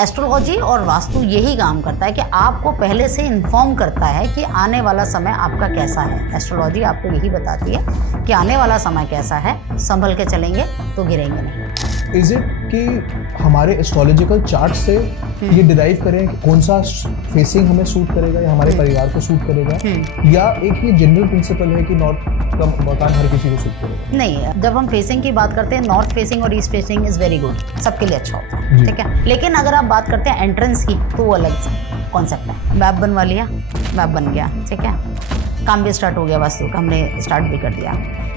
Astrology और वास्तु यही काम करता है कि आपको पहले से इन्फॉर्म करता है कि आने वाला समय आपका कैसा है। एस्ट्रोलॉजी आपको यही बताती है कि आने वाला समय कैसा है, संभल के चलेंगे तो गिरेंगे नहीं। इज इट कि हमारे एस्ट्रोलॉजिकल चार्ट से ये डिराइव करें कि कौन सा फेसिंग हमें सूट करेगा या हमारे परिवार को सूट करेगा, या एक ये जनरल प्रिंसिपल है कि नॉर्थ का मकान हर किसी को सूट करेगा? नहीं, जब हम फेसिंग की बात करते हैं, नॉर्थ फेसिंग और east facing is very good, सबके लिए अच्छा होता है, ठीक है। लेकिन अगर आप बात करते हैं एंट्रेंस की, तो वो अलग कॉन्सेप्ट है। मैप बनवा लिया, मैप बन गया, ठीक है, काम भी स्टार्ट हो गया, वास्तु का हमने स्टार्ट भी कर दिया।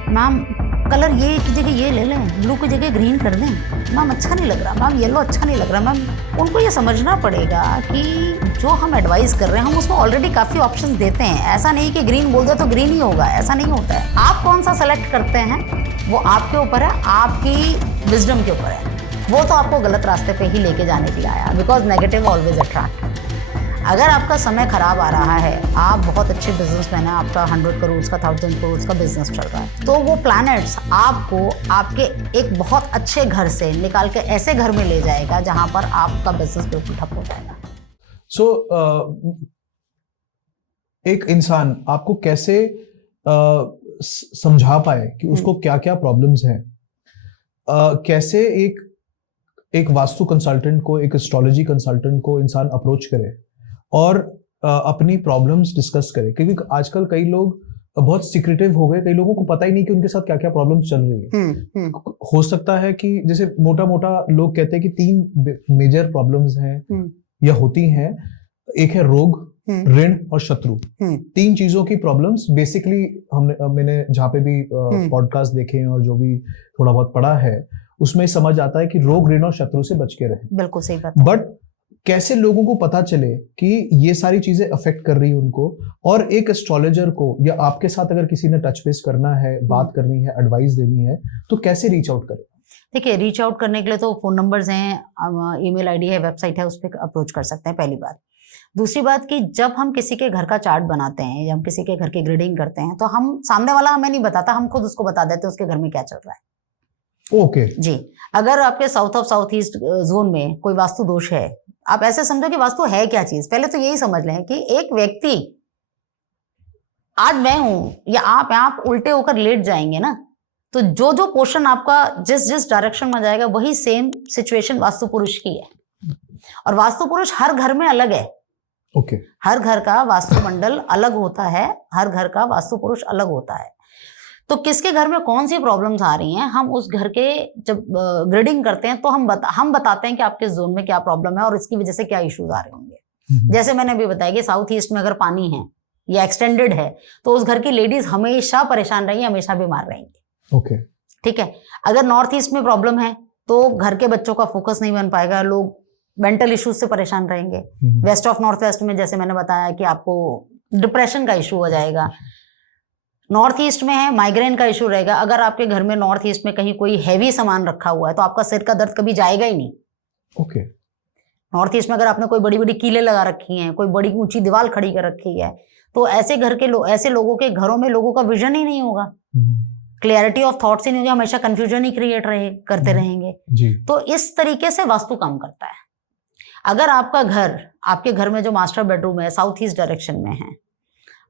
मैम कलर ये की जगह ये ले लें, ब्लू की जगह ग्रीन कर दें, मैम अच्छा नहीं लग रहा, मैम येलो अच्छा नहीं लग रहा। मैम उनको ये समझना पड़ेगा कि जो हम एडवाइस कर रहे हैं हम उसमें ऑलरेडी काफ़ी ऑप्शंस देते हैं। ऐसा नहीं कि ग्रीन बोल दे तो ग्रीन ही होगा, ऐसा नहीं होता है। आप कौन सा सेलेक्ट करते हैं वो आपके ऊपर है, आपकी विजडम के ऊपर है। वो तो आपको गलत रास्ते पे ही लेके जाने के लिए आया, बिकॉज नेगेटिव ऑलवेज अट्रैक्ट। अगर आपका समय खराब आ रहा है, आप बहुत अच्छे बिजनेसमैन हैं, आपका 100 करोड़ का 1000 करोड़ का बिजनेस चल रहा है, तो वो प्लैनेट्स आपको आपके एक बहुत अच्छे घर से निकाल के ऐसे घर में ले जाएगा जहां पर आपका बिजनेस बिल्कुल ठप हो जाएगा। सो एक इंसान आपको कैसे समझा पाए कि उसको क्या क्या प्रॉब्लम्स हैं, कैसे एक वास्तु कंसल्टेंट को, एक एस्ट्रोलॉजी कंसल्टेंट को इंसान अप्रोच करे और अपनी प्रॉब्लम्स डिस्कस करे? क्योंकि आजकल कई लोग बहुत सीक्रेटिव हो गए, कई लोगों को पता ही नहीं कि उनके साथ क्या क्या प्रॉब्लम्स चल रही है। हो सकता है कि जैसे मोटा मोटा लोग कहते हैं कि 3 मेजर प्रॉब्लम्स हैं या होती हैं। एक है रोग, ऋण और शत्रु। 3 चीजों की प्रॉब्लम्स बेसिकली मैंने जहाँ पे भी पॉडकास्ट देखे हैं और जो भी थोड़ा बहुत पढ़ा है उसमें समझ आता है कि रोग, ऋण और शत्रु से बच के रहे। बिल्कुल सही बात। बट कैसे लोगों को पता चले कि ये सारी चीजें अफेक्ट कर रही है उनको, और एक एस्ट्रोलॉजर को या आपके साथ अगर किसी ने टच बेस करना है, बात करनी है, एडवाइस देनी है, तो कैसे रीच आउट करें? देखिए, रीच आउट करने के लिए तो फोन नंबर्स हैं, ईमेल आईडी है, वेबसाइट है, उस पर अप्रोच कर सकते हैं, पहली बात। दूसरी बात कि जब हम किसी के घर का चार्ट बनाते हैं या हम किसी के घर की ग्रेडिंग करते हैं, तो हम सामने वाला हमें नहीं बताता, हम खुद उसको बता देते हैं उसके घर में क्या चल रहा है। ओके जी, अगर आपके south of south east zone में कोई वास्तु दोष है, आप ऐसे समझो कि वास्तु है क्या चीज। पहले तो यही समझ लें कि एक व्यक्ति, आज मैं हूं या आप उल्टे होकर लेट जाएंगे ना, तो जो जो पोर्शन आपका जिस डायरेक्शन में जाएगा वही सेम सिचुएशन वास्तु पुरुष की है। और वास्तु पुरुष हर घर में अलग है। ओके हर घर का वास्तुमंडल अलग होता है, हर घर का वास्तु पुरुष अलग होता है। तो किसके घर में कौन सी प्रॉब्लम्स आ रही हैं, हम उस घर के जब ग्रेडिंग करते हैं तो हम बताते हैं कि आपके जोन में क्या प्रॉब्लम है और इसकी वजह से क्या इश्यूज आ रहे होंगे। जैसे मैंने अभी बताया कि साउथ ईस्ट में अगर पानी है या एक्सटेंडेड है तो उस घर की लेडीज हमेशा परेशान रहेंगी, हमेशा बीमार रहेंगी। ओके ठीक है। अगर नॉर्थ ईस्ट में प्रॉब्लम है तो घर के बच्चों का फोकस नहीं बन पाएगा, लोग मेंटल इश्यूज से परेशान रहेंगे। वेस्ट ऑफ नॉर्थ वेस्ट में जैसे मैंने बताया कि आपको डिप्रेशन का इशू हो जाएगा। नॉर्थ ईस्ट में है, माइग्रेन का इशू रहेगा। अगर आपके घर में नॉर्थ ईस्ट में कहीं कोई हैवी सामान रखा हुआ है तो आपका सिर का दर्द कभी जाएगा ही नहीं। ओके नॉर्थ ईस्ट में अगर आपने कोई बड़ी बड़ी कीलें लगा रखी हैं, कोई बड़ी ऊंची दीवार खड़ी कर रखी है, तो ऐसे घर के ऐसे लोगों के घरों में लोगों का विजन ही नहीं होगा, क्लियरिटी ऑफ थॉट्स ही नहीं होगी, हमेशा कंफ्यूजन ही क्रिएट करते रहेंगे जी। तो इस तरीके से वास्तु काम करता है। अगर आपके घर में जो मास्टर बेडरूम है साउथ ईस्ट डायरेक्शन में है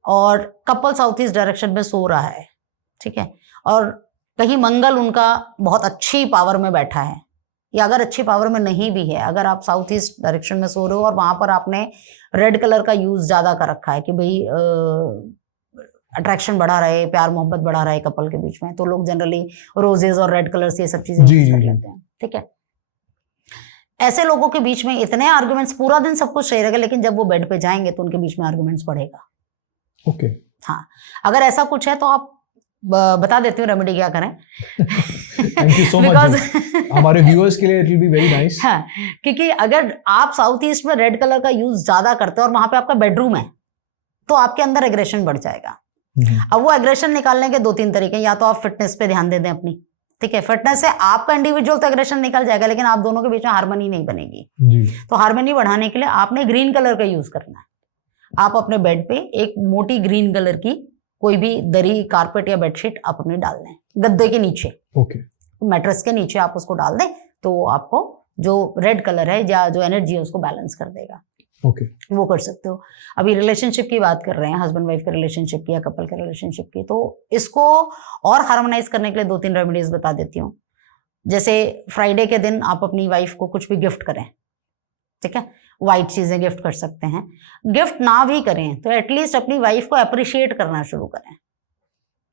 और कपल साउथ ईस्ट डायरेक्शन में सो रहा है, ठीक है, और कहीं मंगल उनका बहुत अच्छी पावर में बैठा है, या अगर अच्छी पावर में नहीं भी है, अगर आप साउथ ईस्ट डायरेक्शन में सो रहे हो और वहां पर आपने रेड कलर का यूज ज्यादा कर रखा है कि भाई अट्रैक्शन बढ़ा रहे, प्यार मोहब्बत बढ़ा रहे कपल के बीच में, तो लोग जनरली रोजेज और रेड कलर से ये सब चीजें यूज कर लेते हैं, ठीक है। ऐसे लोगों के बीच में इतने आर्गुमेंट्स, पूरा दिन सब कुछ सही रहेगा, लेकिन जब वो बेड पे जाएंगे तो उनके बीच में आर्गुमेंट्स बढ़ेगा। ओके हाँ, अगर ऐसा कुछ है तो आप बता देती हूँ रेमेडी क्या करें। Thank you so much. हमारे व्यूअर्स के लिए it will be very nice. हाँ, क्योंकि अगर आप साउथ ईस्ट में रेड कलर का यूज ज्यादा करते हो और वहां पे आपका बेडरूम है तो आपके अंदर एग्रेशन बढ़ जाएगा। अब वो एग्रेशन निकालने के 2-3 तरीके, या तो आप फिटनेस पे ध्यान दे दें अपनी, ठीक है, फिटनेस से आपका इंडिविजुअल तो एग्रेशन निकल जाएगा, लेकिन आप दोनों के बीच में हार्मनी नहीं बनेगी जी। तो हार्मनी बढ़ाने के लिए आपने ग्रीन कलर का यूज करना है। आप अपने बेड पे एक मोटी ग्रीन कलर की कोई भी दरी, कारपेट या बेडशीट आप अपनी डाल दें, गद्दे के नीचे, ओके, मैट्रेस के नीचे आप उसको डाल दें, तो आपको जो रेड कलर है या जो एनर्जी है उसको बैलेंस कर देगा। ओके, वो कर सकते हो। अभी रिलेशनशिप की बात कर रहे हैं, हस्बैंड वाइफ के रिलेशनशिप की या कपल के रिलेशनशिप की, तो इसको और हार्मोनाइज करने के लिए 2-3 रेमेडीज बता देती हूँ। जैसे फ्राइडे के दिन आप अपनी वाइफ को कुछ भी गिफ्ट करें, ठीक है, वाइट चीजें गिफ्ट कर सकते हैं। गिफ्ट ना भी करें तो एटलीस्ट अपनी वाइफ को अप्रिशिएट करना शुरू करें,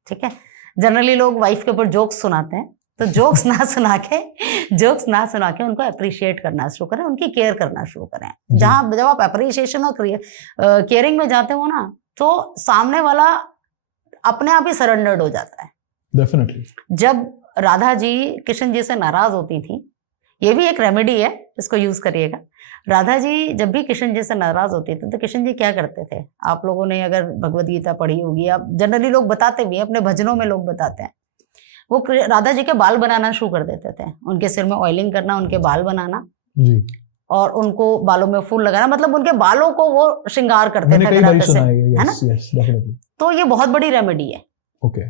ठीक है। जनरली लोग वाइफ के ऊपर जोक्स सुनाते हैं, तो जोक्स ना सुना के उनको अप्रिशिएट करना शुरू करें, उनकी केयर करना शुरू करें। जब आप अप्रिशिएशन और केयरिंग में जाते हो ना, तो सामने वाला अपने आप ही सरेंडर्ड हो जाता है। डेफिनेटली। जब राधा जी कृष्ण जी से नाराज होती थी, ये भी एक रेमेडी है, इसको यूज करिएगा। राधा जी जब भी कृष्ण जी से नाराज होती थी तो कृष्ण जी क्या करते थे, आप लोगों ने अगर भगवद गीता पढ़ी होगी, आप जनरली लोग बताते भी, अपने भजनों में लोग बताते हैं, वो राधा जी के बाल बनाना शुरू कर देते थे। उनके सिर में ऑयलिंग करना, उनके बाल बनाना जी, और उनको बालों में फूल लगाना, मतलब उनके बालों को वो श्रृंगार करते थे, है ना। तो ये बहुत बड़ी रेमेडी है। ओके,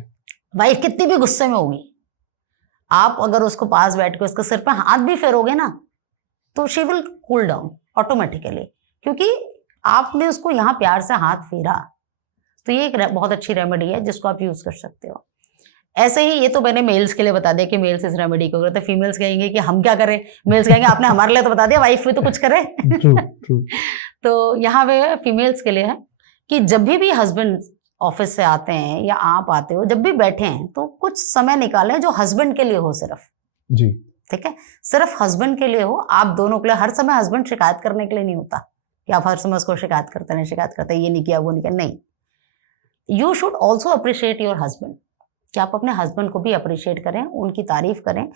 वाइफ कितनी भी गुस्से में होगी, आप अगर उसको पास बैठ के उसके सिर पे हाथ भी फेरोगे ना, तो she will cool down automatically, क्योंकि आपने उसको यहाँ प्यार से हाथ फेरा। तो ये एक बहुत अच्छी रेमेडी है जिसको आप यूज कर सकते हो। ऐसे ही, ये तो मैंने मेल्स के लिए बता दिया कि मेल्स इस रेमेडी को करते, फीमेल्स कहेंगे कि हम क्या करें, मेल्स कहेंगे आपने हमारे लिए तो बता दिया, वाइफ भी तो कुछ करे। ट्रू। तो यहाँ पे फीमेल्स के लिए है कि जब भी हस्बैंड ऑफिस से आते हैं या आप आते हो, जब भी बैठे हैं तो कुछ समय निकालें जो हस्बैंड के लिए हो सिर्फ, जी, ठीक है, सिर्फ हस्बैंड के लिए हो, आप दोनों के लिए। हर समय हस्बैंड शिकायत करने के लिए नहीं होता कि आप हर समय उसको शिकायत करते हैं, ये नहीं किया, वो नहीं किया, नहीं। You should also appreciate your husband, कि आप अपने हस्बैंड को भी अप्रिशिएट करें, उनकी तारीफ करें,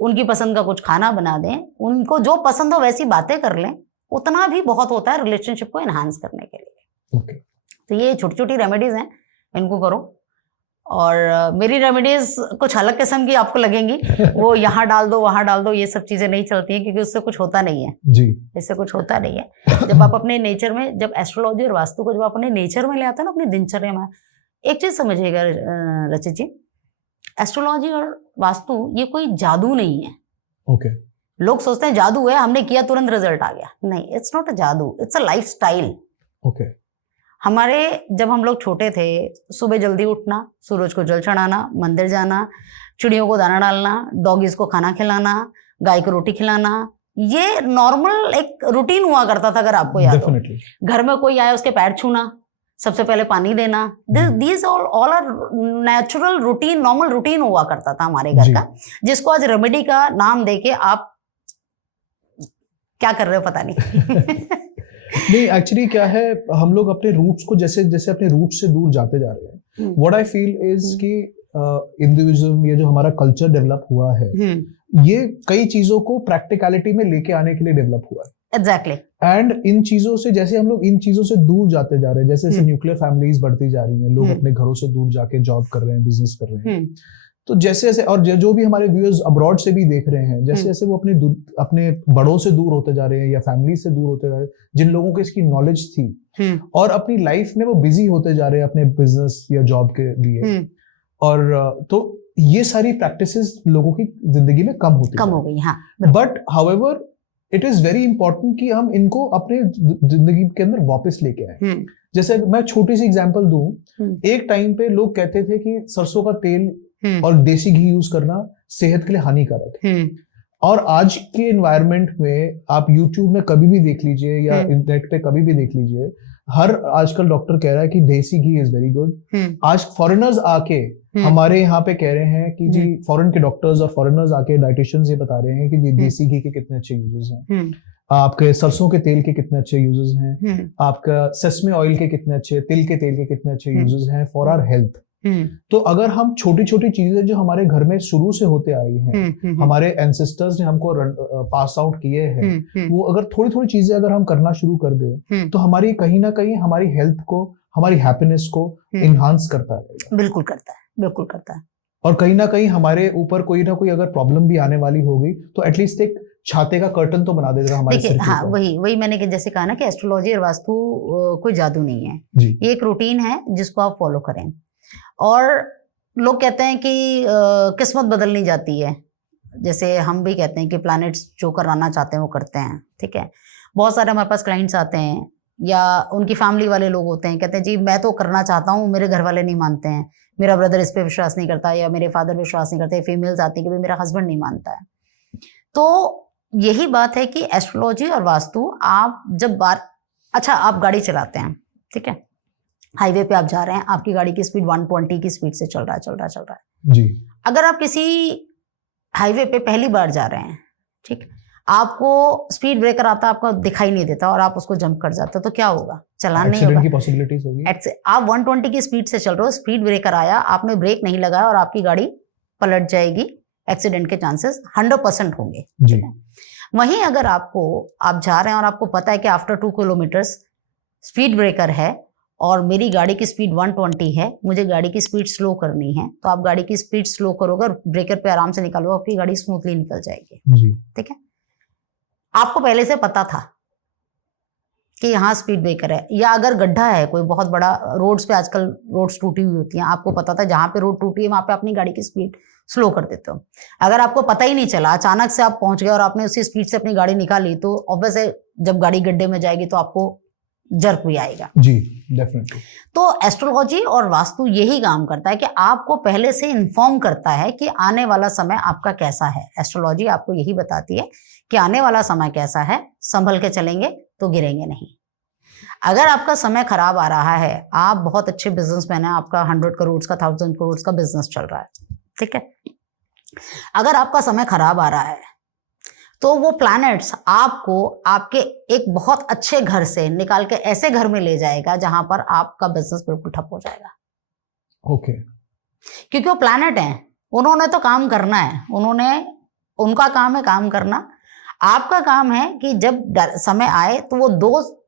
उनकी पसंद का कुछ खाना बना दें, उनको जो पसंद हो वैसी बातें कर लें, उतना भी बहुत होता है रिलेशनशिप को एनहांस करने के लिए। ओके, तो ये छोटी छोटी रेमेडीज हैं, इनको करो। और मेरी रेमेडीज कुछ अलग किस्म की आपको लगेंगी, वो यहाँ डाल दो वहां डाल दो, ये सब चीजें नहीं चलती हैं, क्योंकि उससे कुछ होता नहीं है जी, इससे कुछ होता नहीं है। जब आप अपने नेचर में, जब एस्ट्रोलॉजी और वास्तु को जब आप अपने नेचर में ले आते हो ना, अपनी दिनचर्या में, एक चीज समझिएगा रचित जी, एस्ट्रोलॉजी और वास्तु ये कोई जादू नहीं है। ओके, लोग सोचते हैं जादू है, हमने किया तुरंत रिजल्ट आ गया। नहीं, इट्स नॉट अ जादू, it's a life style. Okay, हमारे जब हम लोग छोटे थे, सुबह जल्दी उठना, सूरज को जल चढ़ाना, मंदिर जाना, चिड़ियों को दाना डालना, डॉगीज को खाना खिलाना, गाय को रोटी खिलाना, ये नॉर्मल एक रूटीन हुआ करता था। अगर आपको याद हो, घर में कोई आए उसके पैर छूना, सबसे पहले पानी देना, these all are natural routine, normal routine हुआ करता था हमारे घर का, जिसको आज रेमेडी का नाम देके आप क्या कर रहे हो पता नहीं। नहीं, एक्चुअली क्या है, हम लोग अपने रूट्स को जैसे जैसे अपने रूट्स से दूर जाते जा रहे हैं। व्हाट आई फील इज कि हिंदुइज्म, ये जो हमारा कल्चर डेवलप हुआ है, ये कई चीजों को प्रैक्टिकलिटी में लेके आने के लिए डेवलप हुआ है। एग्जैक्टली। एंड इन चीजों से, जैसे हम लोग इन चीजों से दूर जाते जा रहे हैं, जैसे न्यूक्लियर फैमिलीज बढ़ती जा रही हैं, लोग अपने घरों से दूर जाके जॉब कर रहे हैं, बिजनेस कर रहे हैं, तो जैसे जैसे, और जो भी हमारे व्यूअर्स अब्रॉड से भी देख रहे हैं, जैसे जैसे वो अपने बड़ों से दूर होते जा रहे हैं या फैमिली से दूर होते जा रहे हैं, जिन लोगों को इसकी नॉलेज थी, और अपनी लाइफ में वो बिजी होते जा रहे हैं अपने बिजनेस या जॉब के लिए, और तो ये सारी प्रैक्टिसेस लोगों की जिंदगी में कम हो गई। हाँ, but however it is very important कि हम इनको अपने जिंदगी के अंदर वापस लेके आए। जैसे मैं छोटी सी एग्जांपल दूं, एक टाइम पे लोग कहते थे कि सरसों का तेल और देसी घी यूज करना सेहत के लिए हानिकारक है, और आज के एनवायरनमेंट में आप YouTube में कभी भी देख लीजिए या इंटरनेट पे कभी भी देख लीजिए, हर आजकल डॉक्टर कह रहा है कि देसी घी इज वेरी गुड। आज फॉरेनर्स आके हमारे यहाँ पे कह रहे हैं कि जी, फॉरेन के डॉक्टर्स और फॉरेनर्स आके डाइटिशियंस ये बता रहे हैं कि देसी घी के कितने अच्छे यूजेस हैं, आपके सरसों के तेल के कितने अच्छे यूजेस हैं, आपका सेसमे ऑयल के कितने अच्छे, तिल के तेल के कितने अच्छे यूजेस हैं फॉर आवर हेल्थ। तो अगर हम छोटी छोटी चीजें जो हमारे घर में शुरू से होते आई हैं, हमारे एंसेस्टर्स ने हमको पास आउट किए हैं, वो अगर थोड़ी थोड़ी चीजें अगर हम करना शुरू कर दें, तो हमारी कहीं ना कहीं हमारी हेल्थ को, हमारी हैप्पीनेस को इनहांस करता है। बिल्कुल करता है, बिल्कुल करता है। और कहीं ना कहीं हमारे ऊपर कोई ना कोई अगर प्रॉब्लम भी आने वाली होगी, तो एटलीस्ट एक छाते का कर्टन तो बना देगा हमारे सिर के ऊपर। हाँ, वही मैंने जैसे कहा ना कि एस्ट्रोलॉजी और वास्तु कोई जादू नहीं है, ये एक रूटीन है जिसको आप फॉलो करें। और लोग कहते हैं कि किस्मत बदलनी जाती है, जैसे हम भी कहते हैं कि प्लैनेट्स जो कराना चाहते हैं वो करते हैं, ठीक है। बहुत सारे हमारे पास क्लाइंट्स आते हैं या उनकी फैमिली वाले लोग होते हैं, कहते हैं जी मैं तो करना चाहता हूँ, मेरे घर वाले नहीं मानते हैं, मेरा ब्रदर इस पे विश्वास नहीं करता या मेरे फादर विश्वास नहीं करते। फीमेल्स आती हैं कि भाई मेरा हस्बैंड नहीं मानता है। तो यही बात है कि एस्ट्रोलॉजी और वास्तु, आप जब अच्छा आप गाड़ी चलाते हैं, ठीक है, हाईवे पे आप जा रहे हैं, आपकी गाड़ी की स्पीड 120 की स्पीड से चल रहा है जी। अगर आप किसी हाईवे पे पहली बार जा रहे हैं, ठीक, आपको स्पीड ब्रेकर आता, आपको दिखाई नहीं देता और आप उसको जंप कर जाते हो, तो क्या होगा? चलान नहीं होगा, की पॉसिबिलिटीज होगी। आप 120 की स्पीड से चल रहे हो, स्पीड ब्रेकर आया, आपने ब्रेक नहीं लगाया और आपकी गाड़ी पलट जाएगी, एक्सीडेंट के चांसेस 100% होंगे। जी। वहीं अगर आप जा रहे हैं और आपको पता है कि आफ्टर 2 किलोमीटर्स स्पीड ब्रेकर है और मेरी गाड़ी की स्पीड 120 है, मुझे गाड़ी की स्पीड स्लो करनी है, तो आप गाड़ी की स्पीड स्लो करोगे और ब्रेकर पे आराम से निकालोगे, आपकी गाड़ी स्मूथली निकल जाएगी। जी। ठीक है, आपको पहले से पता था कि यहाँ स्पीड ब्रेकर है, या अगर गड्ढा है कोई बहुत बड़ा, रोड्स पे आजकल रोड्स टूटी हुई होती हैं, आपको पता था जहाँ पे रोड टूटी है वहां पे अपनी गाड़ी की स्पीड स्लो कर देते हो। अगर आपको पता ही नहीं चला, अचानक से आप पहुंच गए और आपने उसी स्पीड से अपनी गाड़ी निकाली, तो ऑब्वियस है जब गाड़ी गड्ढे में जाएगी तो आपको जर्क भी आएगा। जी, डेफिनेटली। तो एस्ट्रोलॉजी और वास्तु यही काम करता है कि आपको पहले से इन्फॉर्म करता है कि आने वाला समय आपका कैसा है। एस्ट्रोलॉजी आपको यही बताती है कि आने वाला समय कैसा है, संभल के चलेंगे तो गिरेंगे नहीं। अगर आपका समय खराब आ रहा है, आप बहुत अच्छे बिजनेसमैन हैं, आपका 100 करोड़ का 1000 करोड़ का बिजनेस चल रहा है, ठीक है, अगर आपका समय खराब आ रहा है तो वो प्लैनेट्स आपको आपके एक बहुत अच्छे घर से निकाल के ऐसे घर में ले जाएगा जहां पर आपका बिजनेस बिल्कुल ठप हो जाएगा। ओके। क्योंकि वो प्लैनेट हैं, उन्होंने तो काम करना है, उनका काम है काम करना। आपका काम है कि जब समय आए तो वो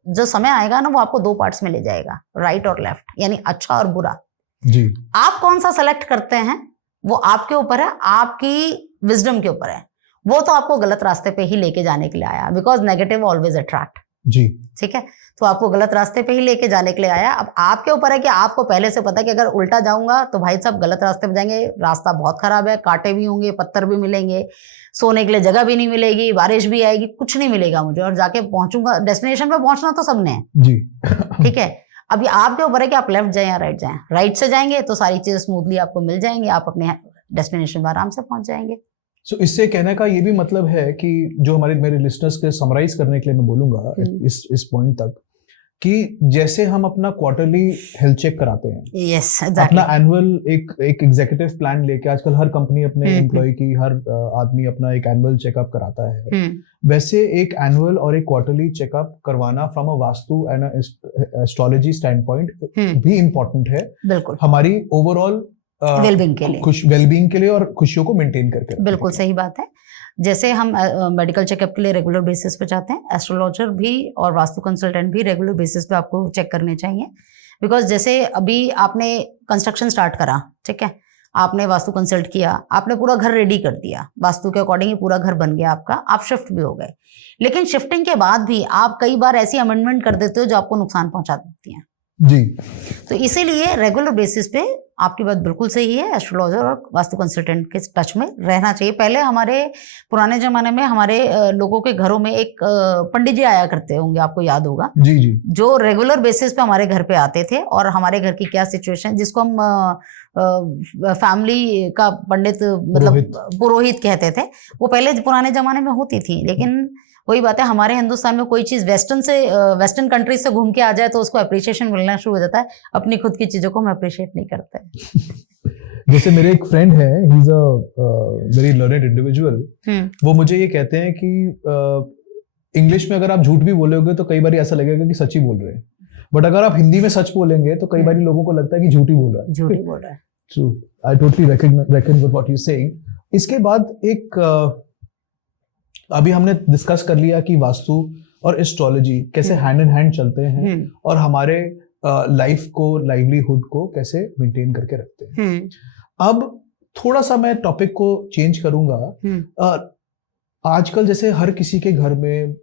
जो समय आएगा ना, वो आपको 2 पार्ट्स में ले जाएगा, राइट और लेफ्ट, यानी अच्छा और बुरा। जी। आप कौन सा सेलेक्ट करते हैं वो आपके ऊपर है, आपकी विजडम के ऊपर है। वो तो आपको गलत रास्ते पे ही लेके जाने के लिए आया, बिकॉज नेगेटिव ऑलवेज अट्रैक्ट। जी। ठीक है, तो आपको गलत रास्ते पे ही लेके जाने के लिए आया। अब आपके ऊपर है कि आपको पहले से पता है कि अगर उल्टा जाऊंगा तो भाई साहब गलत रास्ते पे जाएंगे, रास्ता बहुत खराब है, कांटे भी होंगे, पत्थर भी मिलेंगे, सोने के लिए जगह भी नहीं मिलेगी, बारिश भी आएगी, कुछ नहीं मिलेगा मुझे, और जाके पहुंचूंगा डेस्टिनेशन पे, पहुंचना तो सबने है। जी। ठीक है, अभी आपके ऊपर है कि आप लेफ्ट जाएं या राइट जाएं। राइट से जाएंगे तो सारी चीजें स्मूथली आपको मिल जाएंगी, आप अपने डेस्टिनेशन पर आराम से पहुंच जाएंगे। सो इससे कहने का ये भी मतलब है कि जो मेरे लिसनर्स के समराइज करने के लिए मैं बोलूंगा इस पॉइंट तक, कि जैसे हम अपना क्वार्टरली हेल्थ चेक कराते हैं, yes, exactly. अपना एनुअल एक एग्जीक्यूटिव प्लान लेके, आजकल हर कंपनी अपने एम्प्लॉय की, हर आदमी अपना एक एनुअल चेकअप कराता है, वैसे एक एनुअल और एक क्वार्टरली चेकअप करवाना from a vastu and astrology stand point भी इम्पोर्टेंट है। बिल्कुल, हमारी ओवरऑल वेलबींग के लिए, वेलबींग के लिए और खुशियों को मेंटेन करके। बिल्कुल सही बात है। जैसे हम मेडिकल चेकअप के लिए रेगुलर बेसिस पे जाते हैं, एस्ट्रोलॉजर भी और वास्तु कंसल्टेंट भी रेगुलर बेसिस पे आपको चेक करने चाहिए। बिकॉज जैसे अभी आपने कंस्ट्रक्शन स्टार्ट करा, ठीक है, आपने वास्तु कंसल्ट किया, आपने पूरा घर रेडी कर दिया, वास्तु के अकॉर्डिंग ही पूरा घर बन गया आपका, आप शिफ्ट भी हो गए, लेकिन शिफ्टिंग के बाद भी आप कई बार ऐसी अमेंडमेंट कर देते हो जो आपको नुकसान पहुंचा देती हैं। जी। तो इसीलिए रेगुलर बेसिस पे आपकी बात बिल्कुल सही है, एस्ट्रोलॉजर और वास्तु कंसल्टेंट के टच में रहना चाहिए। पहले हमारे पुराने जमाने में हमारे लोगों के घरों में एक पंडित जी आया करते होंगे, आपको याद होगा। जी जी। जो रेगुलर बेसिस पे हमारे घर पे आते थे और हमारे घर की क्या सिचुएशन, जिसको हम फैमिली का पंडित मतलब पुरोहित कहते थे, वो पहले पुराने जमाने में होती थी। लेकिन वही बात है, हमारे हिंदुस्तान में कोई चीज वेस्टर्न कंट्री से घूम के आ जाए तो उसको अप्रिशिएशन मिलना शुरू हो जाता है, अपनी खुद की चीजों को हम अप्रिशिएट नहीं करते। जैसे मेरे एक फ्रेंड है, he is a very learned individual, वो मुझे ये कहते हैं कि इंग्लिश में अगर आप झूठ भी बोलोगे तो कई बार ऐसा लगेगा कि सच ही बोल रहे हैं, बट अगर आप हिंदी में सच बोलेंगे तो कई बार लोगों को लगता है कि झूठ ही बोल रहा है। True, I totally reckon with what you saying. इसके बाद एक अभी हमने डिस्कस कर लिया कि वास्तु और एस्ट्रोलॉजी कैसे हैंड इन हैंड चलते हैं और हमारे लाइफ को, लाइवलीहुड को कैसे मेंटेन करके रखते हैं। अब थोड़ा सा मैं टॉपिक को चेंज करूंगा। आजकल जैसे हर किसी के घर में,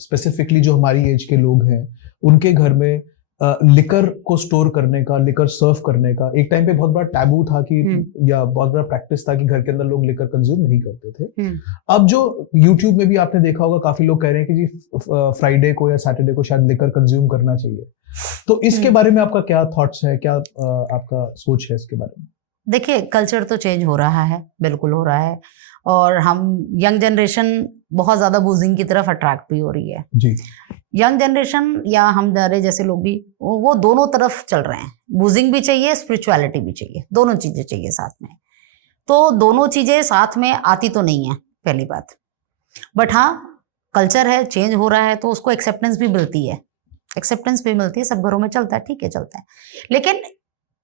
स्पेसिफिकली जो हमारी एज के लोग हैं, उनके घर में लिकर को स्टोर करने का, लिकर सर्व करने का एक टाइम पे बहुत बड़ा टैबू था कि या बहुत बड़ा प्रैक्टिस था कि घर के अंदर लोग लिकर कंज्यूम नहीं करते थे। अब जो YouTube में भी आपने देखा होगा काफी लोग कह रहे हैं कि जी फ्राइडे को या सैटरडे को शायद लिकर कंज्यूम करना चाहिए, तो इसके बारे में आपका क्या थॉट्स है, क्या आपका सोच है इसके बारे में? देखिए, कल्चर तो चेंज हो रहा है, बिल्कुल हो रहा है, और हम यंग जनरेशन बहुत ज्यादा बूजिंग की तरफ अट्रैक्ट भी हो रही है जी। यंग जनरेशन या हम जैसे लोग भी वो दोनों तरफ चल रहे हैं। बूजिंग भी चाहिए, स्पिरिचुअलिटी भी चाहिए, दोनों चीजें चाहिए साथ में। तो दोनों चीजें साथ में आती तो नहीं है, पहली बात। बट हाँ, कल्चर है, चेंज हो रहा है, तो उसको एक्सेप्टेंस भी मिलती है, सब घरों में चलता है, ठीक है, चलता है। लेकिन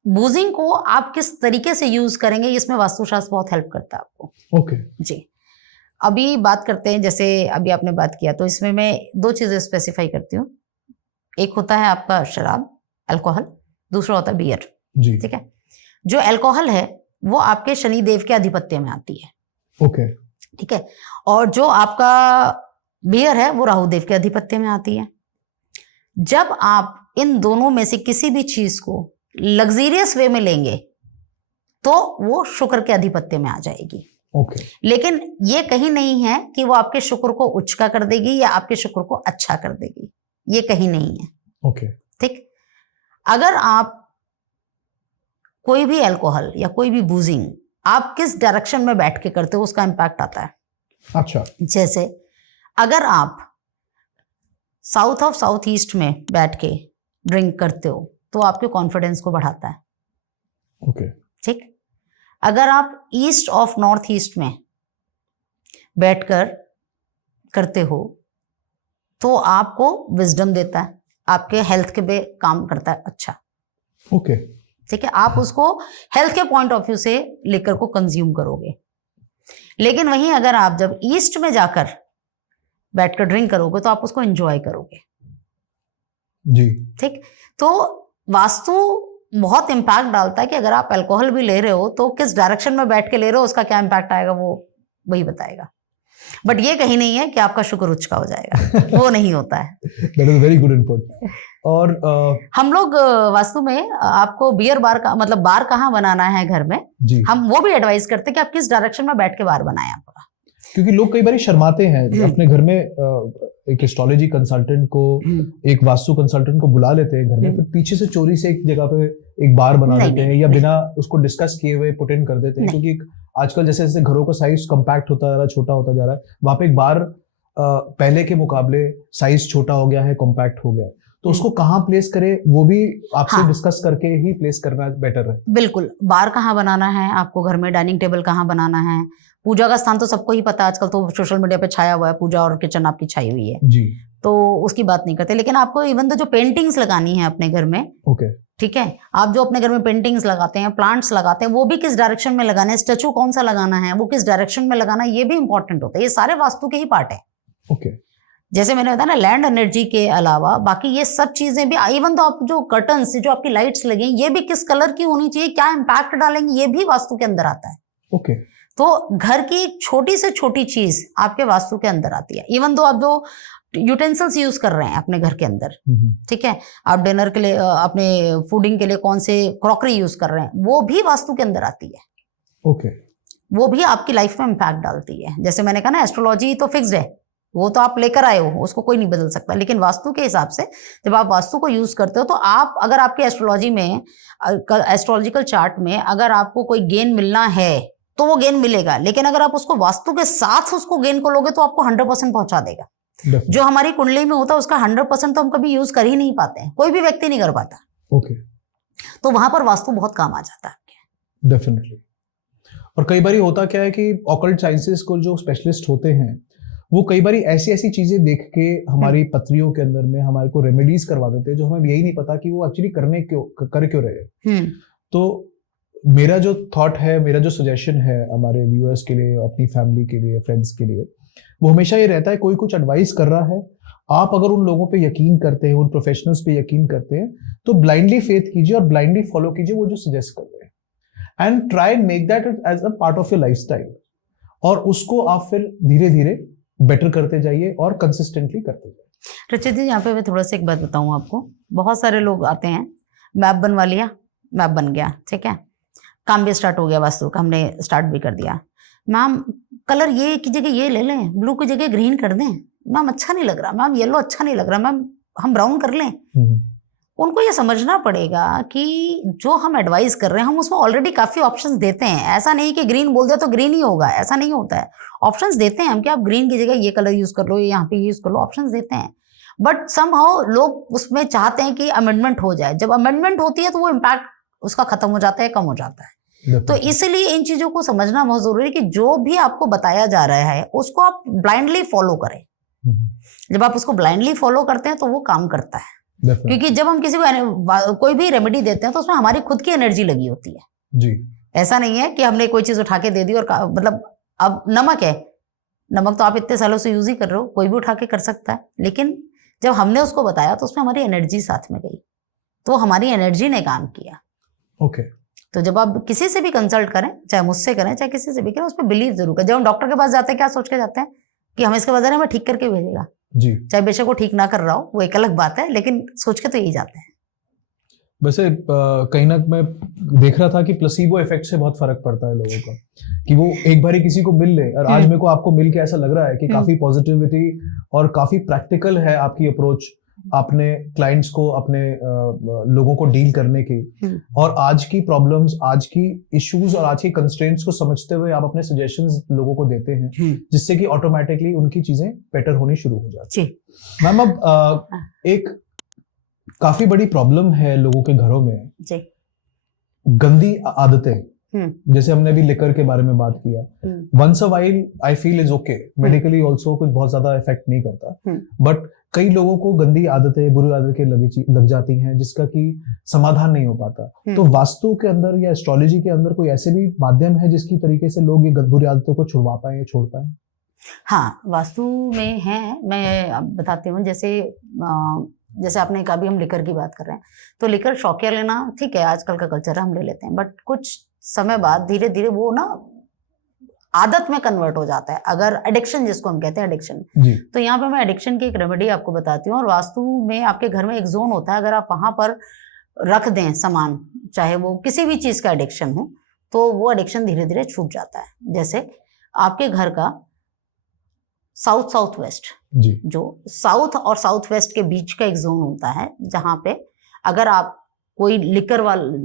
बूजिंग को आप किस तरीके से यूज करेंगे, इसमें वास्तुशास्त्र बहुत हेल्प करता है आपको। ओके जी। अभी बात करते हैं, जैसे अभी आपने बात किया, तो इसमें मैं दो चीजें स्पेसिफाई करती हूँ। एक होता है आपका शराब, अल्कोहल, दूसरा होता है बियर। जी। ठीक है। जो अल्कोहल है वो आपके शनि देव के आधिपत्य में आती है। ओके। ठीक है। और जो आपका बियर है वो राहु देव के आधिपत्य में आती है। जब आप इन दोनों में से किसी भी चीज को लग्जरियस वे में लेंगे तो वो शुक्र के आधिपत्य में आ जाएगी। ओके। लेकिन ये कहीं नहीं है कि वो आपके शुक्र को उच्च का कर देगी या आपके शुक्र को अच्छा कर देगी, ये कहीं नहीं है। ओके। ठीक। अगर आप कोई भी अल्कोहल या कोई भी बूजिंग आप किस डायरेक्शन में बैठ के करते हो उसका इंपैक्ट आता है। अच्छा। जैसे अगर आप साउथ ऑफ साउथ ईस्ट में बैठ के ड्रिंक करते हो तो आपके कॉन्फिडेंस को बढ़ाता है। ओके। ठीक। अगर आप ईस्ट ऑफ नॉर्थ ईस्ट में बैठकर करते हो तो आपको विजडम देता है, आपके हेल्थ के पे काम करता है। अच्छा। ओके। ठीक है। आप उसको हेल्थ के पॉइंट ऑफ व्यू से लेकर को कंज्यूम करोगे। लेकिन वहीं अगर आप जब ईस्ट में जाकर बैठकर ड्रिंक करोगे तो आप उसको एंजॉय करोगे। जी। ठीक। तो वास्तु बहुत इंपैक्ट डालता है कि अगर आप अल्कोहल भी ले रहे हो तो किस डायरेक्शन में बैठ के ले रहे हो उसका क्या इंपैक्ट आएगा वो वही बताएगा। बट ये कहीं नहीं है कि आपका शुक्र उच्च का हो जाएगा, वो नहीं होता है। That is very good input. और हम लोग वास्तु में आपको बियर बार का मतलब बार कहाँ बनाना है घर में, जी। हम वो भी एडवाइस करते हैं कि आप किस डायरेक्शन में बैठ के बार बनाएं आपका। क्योंकि लोग कई बार शर्माते हैं अपने घर में एक एस्ट्रोलॉजी कंसल्टेंट को, एक वास्तु कंसल्टेंट को बुला लेते हैं घर में, फिर पीछे से चोरी से एक जगह पे एक बार बना देते हैं या बिना उसको डिस्कस किए हुए पुट इन कर देते हैं। क्योंकि आजकल जैसे जैसे घरों का साइज कम्पैक्ट होता जा रहा है, छोटा होता जा रहा है, वहां पे एक बार पहले के मुकाबले साइज छोटा हो गया है, कॉम्पैक्ट हो गया है, तो उसको कहाँ प्लेस करे वो भी आपसे डिस्कस करके ही प्लेस करना बेटर है। बिल्कुल। बार कहाँ बनाना है आपको घर में, डाइनिंग टेबल कहाँ बनाना है, पूजा का स्थान तो सबको ही पता है, आजकल तो सोशल मीडिया पे छाया हुआ है, पूजा और किचन आपकी छाई हुई है जी, तो उसकी बात नहीं करते। लेकिन आपको इवन तो जो पेंटिंग्स लगानी है अपने घर में, ओके, ठीक है, आप जो अपने घर में पेंटिंग्स लगाते हैं, प्लांट्स लगाते हैं, वो भी किस डायरेक्शन में लगाना है, स्टैचू कौन सा लगाना है, वो किस डायरेक्शन में लगाना है, ये भी इंपॉर्टेंट होता है। ये सारे वास्तु के ही पार्ट है। ओके। जैसे मैंने बताया ना, लैंड एनर्जी के अलावा बाकी ये सब चीजें भी, इवन तो आप जो कर्टन्स, जो आपकी लाइट्स लगी, ये भी किस कलर की होनी चाहिए, क्या इंपैक्ट डालेंगे, ये भी वास्तु के अंदर आता है। ओके। तो घर की एक छोटी से छोटी चीज आपके वास्तु के अंदर आती है। इवन तो आप जो यूटेंसिल्स यूज कर रहे हैं अपने घर के अंदर, ठीक है, आप डिनर के लिए, अपने फूडिंग के लिए कौन से क्रॉकरी यूज कर रहे हैं, वो भी वास्तु के अंदर आती है। ओके। वो भी आपकी लाइफ में इंपैक्ट डालती है। जैसे मैंने कहा ना, एस्ट्रोलॉजी तो फिक्स्ड है, वो तो आप लेकर आए हो, उसको कोई नहीं बदल सकता। लेकिन वास्तु के हिसाब से जब आप वास्तु को यूज करते हो तो आप, अगर आपके एस्ट्रोलॉजी में, एस्ट्रोलॉजिकल चार्ट में अगर आपको कोई गेन मिलना है तो वो गेन मिलेगा। लेकिन अगर आप उसको वास्तु के साथ उसको गेन को लोगे तो आपको 100% पहुंचा देगा। जो हमारी कुंडली में होता है उसका 100% तो हम कभी यूज कर ही नहीं पाते हैं, कोई भी व्यक्ति नहीं कर पाता। ओके। तो वहां पर वास्तु बहुत काम आ जाता है। डेफिनेटली। और कई बार होता क्या है कि ऑकल्ट साइंसेस को जो स्पेशलिस्ट होते हैं वो कई बार ऐसी ऐसी चीजें देख के हमारी पत्रियों के अंदर में हमारे को रेमेडीज करवा देते हैं जो हमें यही नहीं पता कि वो एक्चुअली कर क्यों रहे। तो मेरा जो थॉट है, मेरा जो सजेशन है हमारे व्यूअर्स के लिए, अपनी फैमिली के लिए, फ्रेंड्स के लिए, वो हमेशा ये रहता है, कोई कुछ एडवाइस कर रहा है, आप अगर उन लोगों पे यकीन करते हैं, उन प्रोफेशनल्स पे यकीन करते हैं, तो ब्लाइंडली फेथ कीजिए और ब्लाइंडली फॉलो कीजिए वो जो सजेस्ट कर रहे हैं, and try make that as a part of your lifestyle, और उसको आप फिर धीरे धीरे बेटर करते जाइए और कंसिस्टेंटली करते जाइए। रचित जी, यहाँ पे मैं थोड़ा सा एक बात बताऊँ आपको। बहुत सारे लोग आते हैं, मैप बनवा लिया, मैप बन गया, ठीक है, काम भी स्टार्ट हो गया, वास्तु का हमने स्टार्ट भी कर दिया। मैम कलर ये की जगह ये ले लें, ब्लू की जगह ग्रीन कर दें, मैम अच्छा नहीं लग रहा, मैम येलो अच्छा नहीं लग रहा, मैम हम ब्राउन कर लें। उनको ये समझना पड़ेगा कि जो हम एडवाइस कर रहे हैं हम उसमें ऑलरेडी काफ़ी ऑप्शंस देते हैं। ऐसा नहीं कि ग्रीन बोल दिया तो ग्रीन ही होगा, ऐसा नहीं होता है। ऑप्शंस देते हैं हम कि आप ग्रीन की जगह ये कलर यूज़ कर लो, यहाँ पे यूज़ कर लो, ऑप्शंस देते हैं। बट समहाउ लोग उसमें चाहते हैं कि अमेंडमेंट हो जाए। जब अमेंडमेंट होती है तो वो इम्पैक्ट उसका खत्म हो जाता है, कम हो जाता है। तो इसलिए इन चीज़ों को समझना बहुत ज़रूरी है कि जो भी आपको बताया जा रहा है उसको आप ब्लाइंडली फॉलो करें। जब आप उसको ब्लाइंडली फॉलो करते हैं तो वो काम करता है। क्योंकि जब हम किसी को कोई भी रेमेडी देते हैं तो उसमें हमारी खुद की एनर्जी लगी होती है जी। ऐसा नहीं है कि हमने कोई चीज उठा के दे दी और मतलब अब नमक है, नमक तो आप इतने सालों से यूज ही कर रहे हो, कोई भी उठा के कर सकता है। लेकिन जब हमने उसको बताया तो उसमें हमारी एनर्जी साथ में गई, तो हमारी एनर्जी ने काम किया। ओके। तो जब आप किसी से भी कंसल्ट करें, चाहे मुझसे करें चाहे किसी से भी करें, उस पर बिलीव जरूर करें। जब हम डॉक्टर के पास जाते हैं क्या सोच के जाते हैं कि हम इसके बारे में ठीक करके भेजेगा जी, चाहे बेशक वो ठीक ना कर रहा हो, वो एक अलग बात है, लेकिन सोच के तो यही जाते हैं। वैसे कहीं ना मैं देख रहा था कि प्लेसिबो इफेक्ट से बहुत फर्क पड़ता है लोगों का, कि वो एक बार ही किसी को मिल ले। और आज मेरे को आपको मिल के ऐसा लग रहा है कि काफी पॉजिटिविटी और काफी प्रैक्टिकल है आपकी अप्रोच अपने क्लाइंट्स को, अपने लोगों को डील करने की, और आज की प्रॉब्लम्स, आज की इश्यूज और आज की कंस्ट्रेंट्स को समझते हुए आप अपने सजेशंस लोगों को देते हैं, जिससे कि ऑटोमेटिकली उनकी चीजें बेटर होनी शुरू हो जाती है। मैम अब एक काफी बड़ी प्रॉब्लम है लोगों के घरों में जी। गंदी आदतें, जैसे हमने अभी लिकर के बारे में बात किया, once a while I feel is okay, medically also कुछ बहुत ज्यादा इफेक्ट नहीं करता, बट कई लोगों को गंदी आदतें, बुरी आदतें लग जाती हैं जिसका कि समाधान नहीं हो पाता। तो वास्तु के अंदर या एस्ट्रोलॉजी के अंदर कोई ऐसे भी माध्यम है जिसकी तरीके से लोग ये बुरी आदतों को छुड़वा पाए या छोड़ पाए? हाँ, वास्तु में है, मैं अब बताती हूँ। जैसे आपने कहा, अभी हम लिकर की बात कर रहे हैं, तो लिकर शौकिया लेना ठीक है, आजकल का कल्चर है, हम ले लेते हैं, बट कुछ समय बाद धीरे धीरे वो ना आदत में कन्वर्ट हो जाता है। अगर एडिक्शन, जिसको हम कहते हैं एडिक्शन, तो यहाँ पे मैं एडिक्शन की एक रेमेडी आपको बताती हूँ। और वास्तु में आपके घर में एक जोन होता है, अगर आप वहां पर रख दें सामान, चाहे वो किसी भी चीज का एडिक्शन हो, तो वो एडिक्शन धीरे धीरे छूट जाता है। जैसे आपके घर का साउथ साउथ वेस्ट, जो साउथ और साउथ वेस्ट के बीच का एक जोन होता है, जहां पे अगर आप कोई लिकर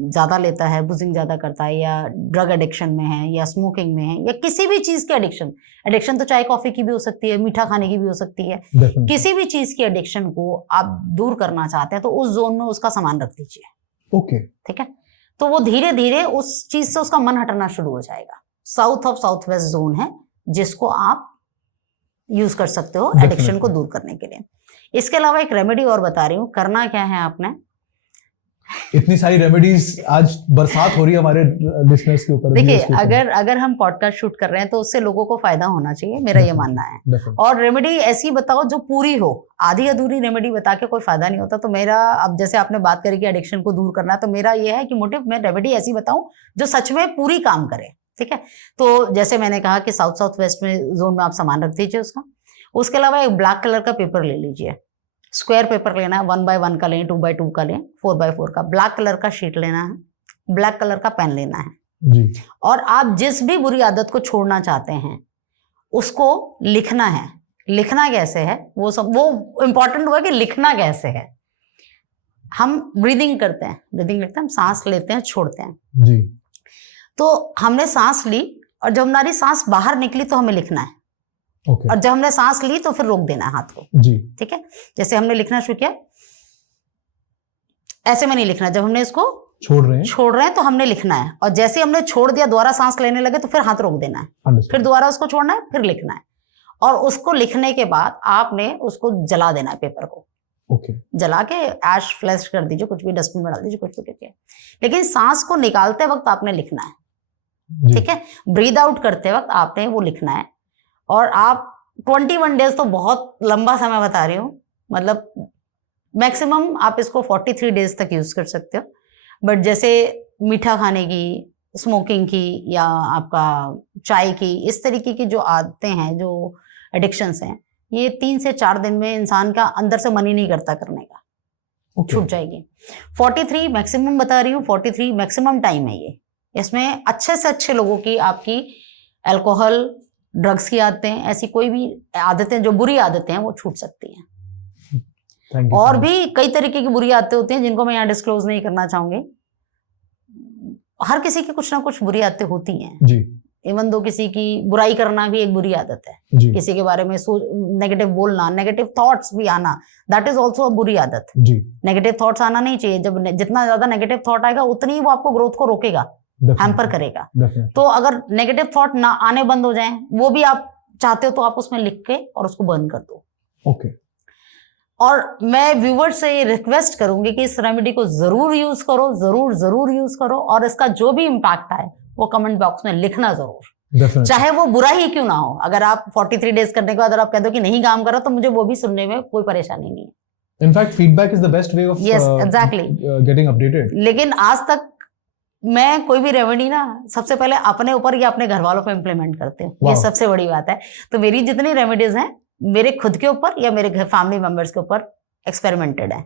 ज्यादा लेता है, बुजिंग ज्यादा करता है, या ड्रग एडिक्शन में है, या स्मोकिंग में है, या किसी भी चीज के एडिक्शन तो चाय कॉफी की भी हो सकती है, मीठा खाने की भी हो सकती है, किसी भी चीज की एडिक्शन को आप दूर करना चाहते हैं तो उस जोन में उसका सामान रख दीजिए। ओके, ठीक है, तो वो धीरे धीरे उस चीज से उसका मन हटना शुरू हो जाएगा। South of south west zone है जिसको आप यूज कर सकते हो एडिक्शन को दूर करने के लिए। इसके अलावा एक रेमेडी और बता रही हूँ, करना क्या है आपने, इतनी सारी रेमेडीज, आज बरसात हो रही है हमारे लिसनर्स के ऊपर। देखिए, अगर हम पॉडकास्ट शूट कर रहे हैं तो उससे लोगों को फायदा होना चाहिए, मेरा ये मानना है। और रेमेडी ऐसी बताओ जो पूरी हो, आधी अधूरी रेमेडी बता के कोई फायदा नहीं होता। तो मेरा, अब जैसे आपने बात करी कि एडिक्शन को दूर करना है, तो मेरा ये है कि मोटिव, मैं रेमेडी ऐसी बताऊं जो सच में पूरी काम करे। ठीक है, तो जैसे मैंने कहा कि साउथ साउथ वेस्ट में जोन में आप सामान रख दीजिए उसका। उसके अलावा एक ब्लैक कलर का पेपर ले लीजिए, स्क्वायर पेपर लेना है, 1x1 का लें, 2x2 का लें, 4x4 का, ब्लैक कलर का शीट लेना है, ब्लैक कलर का पेन लेना है जी। और आप जिस भी बुरी आदत को छोड़ना चाहते हैं उसको लिखना है। लिखना कैसे है वो इंपॉर्टेंट हुआ कि लिखना कैसे है। हम ब्रीदिंग करते हैं, ब्रीदिंग लिखते हैं, हम सांस लेते हैं, छोड़ते हैं जी। तो हमने सांस ली और जब हमारी सांस बाहर निकली तो हमें लिखना है। और जब हमने सांस ली तो फिर रोक देना है हाथ को जी। ठीक है, जैसे हमने लिखना शुरू किया, ऐसे में नहीं लिखना। जब हमने इसको छोड़ रहे हैं तो हमने लिखना है, और जैसे हमने छोड़ दिया, दोबारा सांस लेने लगे तो फिर हाथ रोक देना है, फिर दोबारा उसको छोड़ना है, फिर लिखना है। और उसको लिखने के बाद आपने उसको जला देना है, पेपर को जला के ऐश फ्लैश कर दीजिए, कुछ भी डस्टबिन में डाल दीजिए, कुछ भी कीजिए। लेकिन सांस को निकालते वक्त आपने लिखना है। ठीक है, ब्रीद आउट करते वक्त आपने वो लिखना है। और आप 21 डेज तो बहुत लंबा समय बता रही हूँ, मतलब मैक्सिमम आप इसको 43 डेज तक यूज कर सकते हो। बट जैसे मीठा खाने की, स्मोकिंग की, या आपका चाय की, इस तरीके की जो आदतें हैं, जो एडिक्शंस हैं, ये 3 से 4 दिन में इंसान का अंदर से मन ही नहीं करता करने का, छूट जाएगी। 43 मैक्सिमम बता रही हूँ, 43 मैक्सिमम टाइम है ये। इसमें अच्छे से अच्छे लोगों की आपकी अल्कोहल, ड्रग्स की आदतें, ऐसी कोई भी आदतें जो बुरी आदतें हैं वो छूट सकती हैं। और भी कई तरीके की बुरी आदतें होती हैं जिनको मैं यहाँ डिस्क्लोज नहीं करना चाहूंगी। हर किसी की कुछ ना कुछ बुरी आदतें होती हैं जी। इवन दो किसी की बुराई करना भी एक बुरी आदत है जी। किसी के बारे में नेगेटिव बोलना, नेगेटिव थॉट्स भी आना, दैट इज ऑल्सो अ बुरी आदत जी। नेगेटिव थॉट्स आना नहीं चाहिए। जब जितना ज्यादा नेगेटिव थॉट आएगा उतनी ही वो आपको ग्रोथ को रोकेगा, हैम्पर करेगा। तो अगर नेगेटिव थॉट ना आने बंद हो जाएं, वो भी आप चाहते हो तो आप उसमें लिख के और उसको बर्न कर दो। ओके। और मैं व्यूवर से रिक्वेस्ट करूंगी कि इस रेमेडी को जरूर यूज करो, जरूर यूज करो, और इसका जो भी इम्पैक्ट आए वो कमेंट बॉक्स में लिखना जरूर, चाहे वो बुरा ही क्यों ना हो। अगर आप 43 डेज करने के बाद अगर आप कहते हो कि नहीं काम करा, तो मुझे वो भी सुनने में कोई परेशानी नहीं है। In fact, feedback is the best way of exactly. Getting updated. लेकिन आज तक मैं कोई भी रेमेडी ना सबसे पहले अपने ऊपर या अपने घर वालों पर इम्प्लीमेंट करती हूँ। ये सबसे बड़ी बात है। तो मेरी जितनी रेमेडीज हैं मेरे खुद के ऊपर या मेरे घर फैमिली मेंबर्स के ऊपर एक्सपेरिमेंटेड है।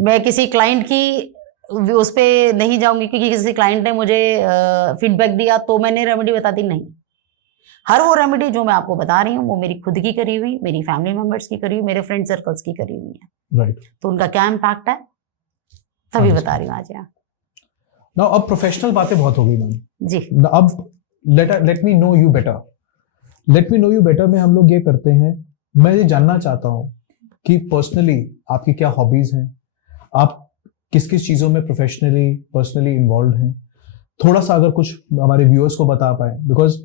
मैं किसी क्लाइंट की उस पे नहीं जाऊंगी क्योंकि किसी क्लाइंट ने मुझे फीडबैक दिया तो मैंने रेमेडी बता दी, नहीं। हर वो रेमेडी जो मैं आपको बता रही हूँ वो मेरी खुद की करी हुई, मेरी फैमिली मेंबर्स की करी हुई, मेरे फ्रेंड सर्कल्स की करी हुई है। राइट। तो उनका क्या इम्पैक्ट है तभी बता रही हूँ आज यहाँ। नाउ अब प्रोफेशनल बातें बहुत हो गई मैम जी। अब late me know you better. Late me know you better में हम लोग ये करते हैं, मैं ये जानना चाहता हूँ कि पर्सनली आपकी क्या हॉबीज हैं, आप किस किस चीजों में प्रोफेशनली पर्सनली इन्वॉल्व हैं। थोड़ा सा अगर कुछ हमारे व्यूअर्स को बता पाए, because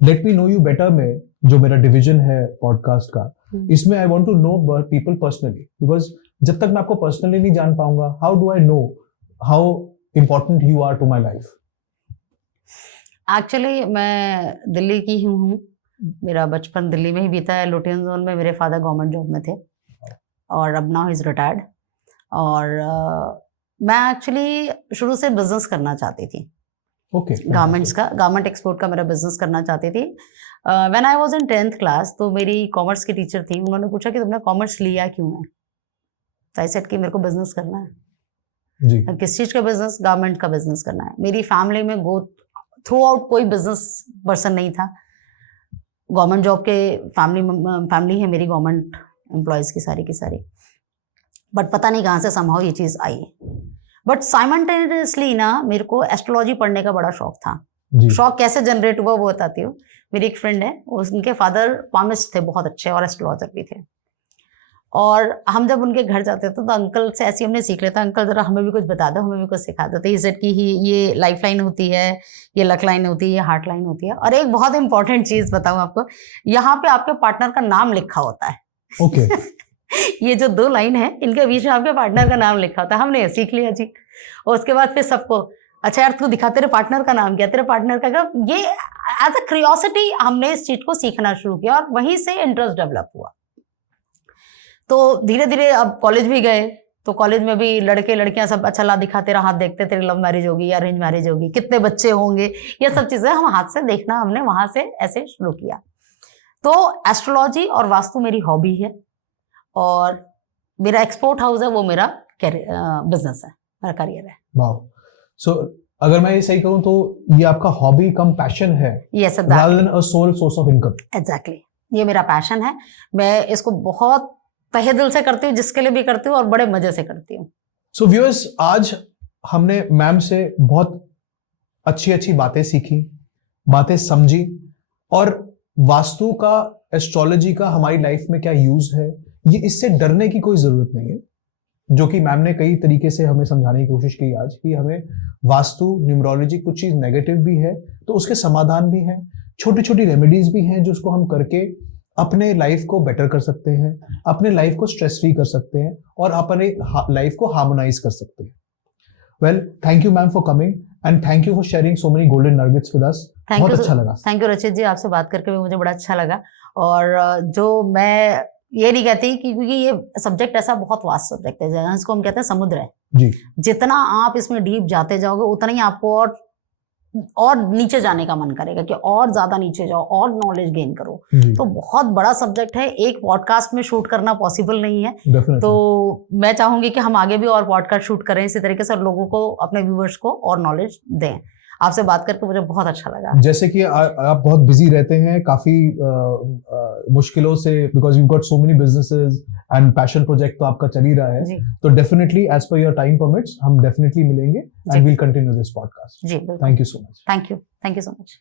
let me know you better में जो मेरा डिवीजन है पॉडकास्ट का, इसमें I want to know people personally, because जब तक मैं आपको पर्सनली नहीं जान पाऊंगा, how do I know how important you are to my life. Actually मैं दिल्ली की ही हूँ, मेरा बचपन दिल्ली में ही बीता है। लुटियन जोन में मेरे फादर गवर्नमेंट जॉब में थे और अब नाउ इज रिटायर्ड। और मैं एक्चुअली शुरू से बिजनेस करना चाहती थी। ओके। गारमेंट्स का, गारमेंट एक्सपोर्ट का मेरा बिजनेस करना चाहती थी। When I was in 10th class, तो मेरी कॉमर्स की टीचर थी, उन्होंने पूछा कि तुमने कॉमर्स लिया क्यों है। तो आई सेड कि मेरे को बिजनेस करना है। जी। किस चीज़ का बिजनेस? गारमेंट का बिजनेस करना है। मेरी फैमिली में थ्रू आउट कोई बिजनेस पर्सन नहीं था। गवर्नमेंट जॉब के फैमिली है मेरी, गवर्नमेंट एम्प्लॉयज़ की सारी। बट पता नहीं कहाँ से समहाउ ये चीज़ आई। बट साइमल्टेनियसली ना मेरे को एस्ट्रोलॉजी पढ़ने का बड़ा शौक था। शौक कैसे जनरेट हुआ वो बताती हूँ। मेरी एक फ्रेंड है, उनके फादर पामिस्ट थे, बहुत अच्छे, और एस्ट्रोलॉजर भी थे। और हम जब उनके घर जाते थे तो अंकल से ऐसे हमने सीख लेता, अंकल जरा हमें भी कुछ बता दो, हमें भी कुछ सिखा दो। तो ये कि ये लाइफ लाइन होती है, ये लक लाइन होती है, ये हार्ट लाइन होती है। और एक बहुत इंपॉर्टेंट चीज़ बताऊँ आपको, यहाँ पे आपके पार्टनर का नाम लिखा होता है। ओके। ये जो 2 लाइन है इनके बीच में आपके पार्टनर का नाम लिखा होता है। हमने सीख लिया जी। और उसके बाद फिर सबको, अच्छा यार तू दिखा तेरे पार्टनर का नाम क्या, तेरे पार्टनर का क्या। ये एज अ क्यूरियोसिटी हमने इस चीज को सीखना शुरू किया और वहीं से इंटरेस्ट डेवलप हुआ। तो धीरे धीरे अब कॉलेज भी गए, तो कॉलेज में भी लड़के लड़कियां सब अच्छा ला दिखा, तेरा हाथ देखते तेरी लव मैरिज होगी या अरेंज मैरिज होगी, कितने बच्चे होंगे, ये सब चीजें हम हाथ से देखना हमने वहां से ऐसे शुरू किया। तो एस्ट्रोलॉजी और वास्तु मेरी हॉबी है और मेरा एक्सपोर्ट हाउस है, वो मेरा बिजनेस है, मेरा करियर है। वाओ। सो अगर मैं ये सही कहूं तो ये आपका हॉबी कम पैशन है, yes, rather than a sole source of income। Exactly, ये मेरा पैशन है। मैं इसको बहुत तहे दिल से करती हूँ, जिसके लिए भी करती हूँ और बड़े मजे से करती हूँ। सो व्यूअर्स, आज हमने मैम से बहुत अच्छी बातें सीखी, बातें समझी, और वास्तु का, एस्ट्रोलॉजी का हमारी लाइफ में क्या यूज है, ये इससे डरने की कोई जरूरत नहीं है। जो कि मैम ने कई तरीके से हमें समझाने की कोशिश की आज, कि हमें वास्तु, न्यूमरोलॉजी, कुछ चीज नेगेटिव भी है तो उसके समाधान भी हैं, छोटी छोटी रेमेडीज भी हैं जो उसको हम करके अपने लाइफ को बेटर कर सकते हैं, अपने लाइफ को स्ट्रेस फ्री कर सकते हैं और अपने लाइफ को हार्मोनाइज कर सकते हैं। Well, thank you ma'am for coming and thank you for sharing so many golden nuggets with us. बहुत अच्छा लगा। थैंक यू रचित जी, आपसे बात करके भी मुझे बड़ा अच्छा लगा। और जो मैं ये नहीं कहती क्योंकि ये सब्जेक्ट ऐसा बहुत वास्ट सब्जेक्ट है, जिसको हम कहते हैं समुद्र है जी। जितना आप इसमें डीप जाते जाओगे उतना ही आपको और और नीचे जाने का मन करेगा कि और ज्यादा नीचे जाओ और नॉलेज गेन करो। जी, तो बहुत बड़ा सब्जेक्ट है, एक पॉडकास्ट में शूट करना पॉसिबल नहीं है। definitely. तो मैं चाहूंगी कि हम आगे भी और पॉडकास्ट शूट करें इसी तरीके से, और लोगों को, अपने व्यूअर्स को और नॉलेज दें। आपसे बात करके मुझे बहुत अच्छा लगा। जैसे कि आप बहुत बिजी रहते हैं काफी मुश्किलों से, because you got so many businesses and passion project तो आपका चल ही रहा है। जी तो definitely as per your time permits हम डेफिनेटली मिलेंगे and we'll continue this podcast. जी बिल्कुल। Thank you so much. Thank you so much.